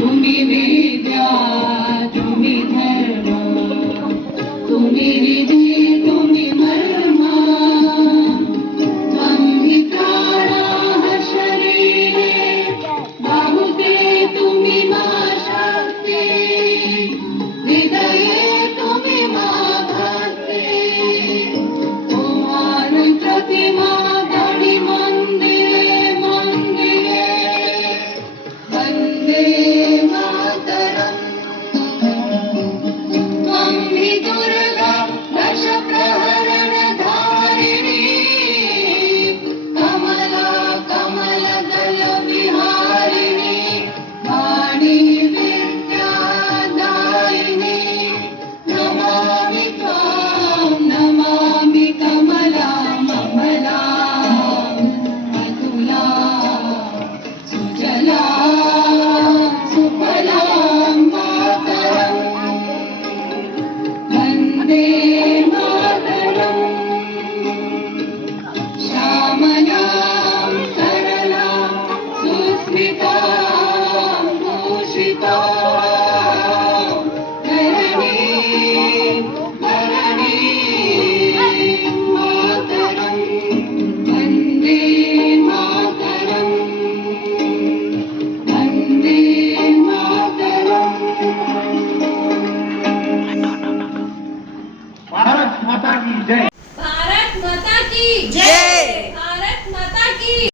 तुम्ही विद्या तुम्ही धर्म तुम्ही विधी तुम्ही मर्म त्वं प्राणाः शरीरे बाहुते तुम्ही मा शक्ती हृदये तुम्ही मा भक्ती ओमान प्रतिमा धणी मंदिरे मंदिरे वन्दे मातरम् त्वं हि दुर्गा दश प्रहरणधारिणी कमला कमलदल विहारिणी वाणी विद्यादायिनी नमामि त्वां नमामि कमला ममला अतुला सुजला सुफला मातरम् वन्दे मातरम् श्यामलां सरलां सुस्मितां भूषितां धरणीं मातरम् वन्दे मातरम् वन्दे मातरम् भारत माता की जय.